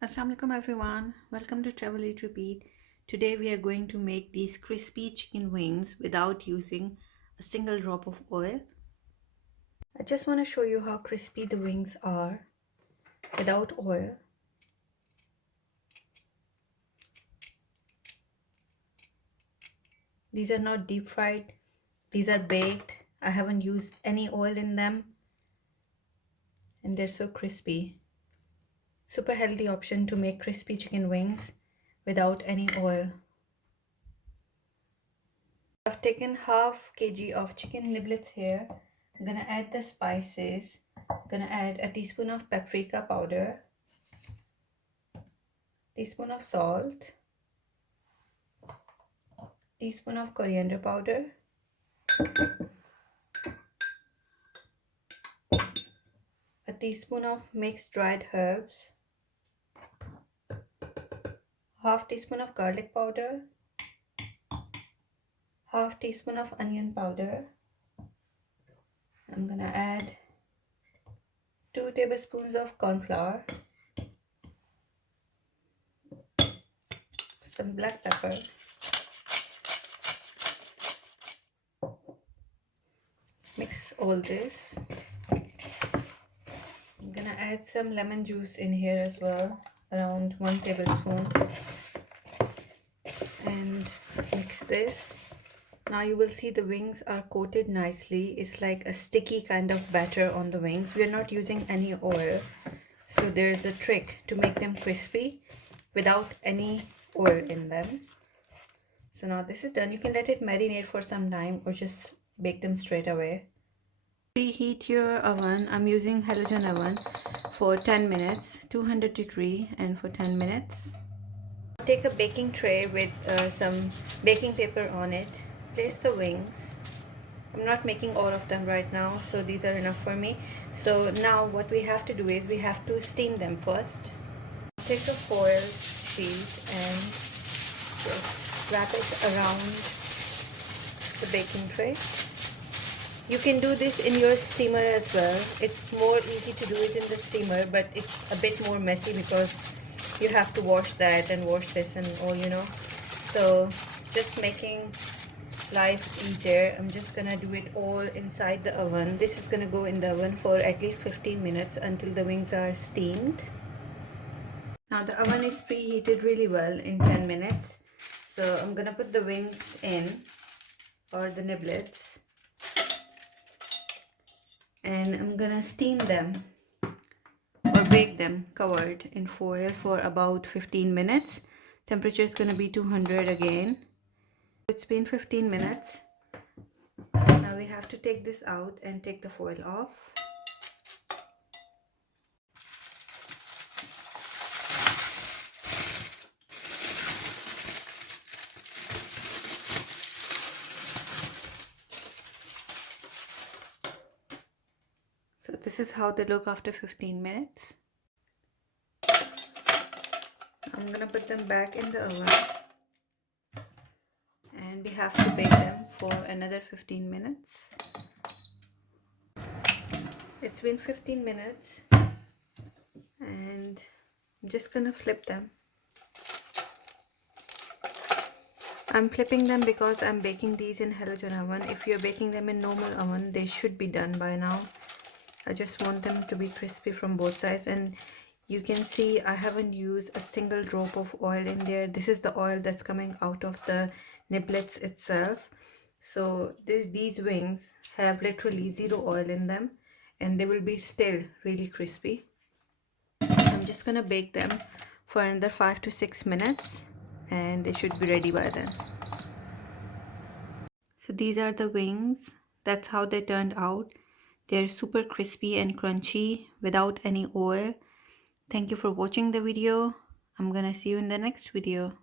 Assalamu alaikum everyone, welcome to Travel Eat Repeat. Today we are going to make these crispy chicken wings without using a single drop of oil. I just want to show you how crispy the wings are without oil. These are not deep fried, these are baked. I haven't used any oil in them and they're so crispy. Super healthy option to make crispy chicken wings without any oil. I've taken half kg of chicken niblets here. I'm gonna add the spices. I'm gonna add a teaspoon of paprika powder, teaspoon of salt, teaspoon of coriander powder, a teaspoon of mixed dried herbs, half teaspoon of garlic powder, half teaspoon of onion powder. I'm gonna add 2 tablespoons of cornflour, some black pepper, mix all this. I'm gonna add some lemon juice in here as well, around 1 tablespoon, and mix this. Now you will see the wings are coated nicely. It's like a sticky kind of batter on the wings. We are not using any oil, so there's a trick to make them crispy without any oil in them. So now this is done. You can let it marinate for some time or just bake them straight away. Preheat your oven. I'm using halogen oven for 10 minutes, 200 degree, and for 10 minutes. Take a baking tray with some baking paper on it. Place the wings. I'm not making all of them right now, so these are enough for me. So now what we have to do is we have to steam them first. Take a foil sheet and just wrap it around the baking tray. You can do this in your steamer as well. It's more easy to do it in the steamer, but it's a bit more messy because you have to wash that and wash this and all, you know. So just making life easier, I'm just gonna do it all inside the oven. This is gonna go in the oven for at least 15 minutes until the wings are steamed. Now the oven is preheated really well in 10 minutes. So I'm gonna put the wings in, or the niblets, and I'm gonna steam them or bake them covered in foil for about 15 minutes. Temperature is gonna be 200 again. It's been 15 minutes. Now we have to take this out and take the foil off. So this is how they look after 15 minutes. I'm gonna put them back in the oven. And we have to bake them for another 15 minutes. It's been 15 minutes and I'm just gonna flip them. I'm flipping them because I'm baking these in halogen oven. If you're baking them in normal oven, they should be done by now. I just want them to be crispy from both sides, and you can see I haven't used a single drop of oil in there. This is the oil that's coming out of the niblets itself. So these wings have literally zero oil in them and they will be still really crispy. I'm just gonna bake them for another 5 to 6 minutes and they should be ready by then. So these are the wings. That's how they turned out. They're super crispy and crunchy without any oil. Thank you for watching the video. I'm gonna see you in the next video.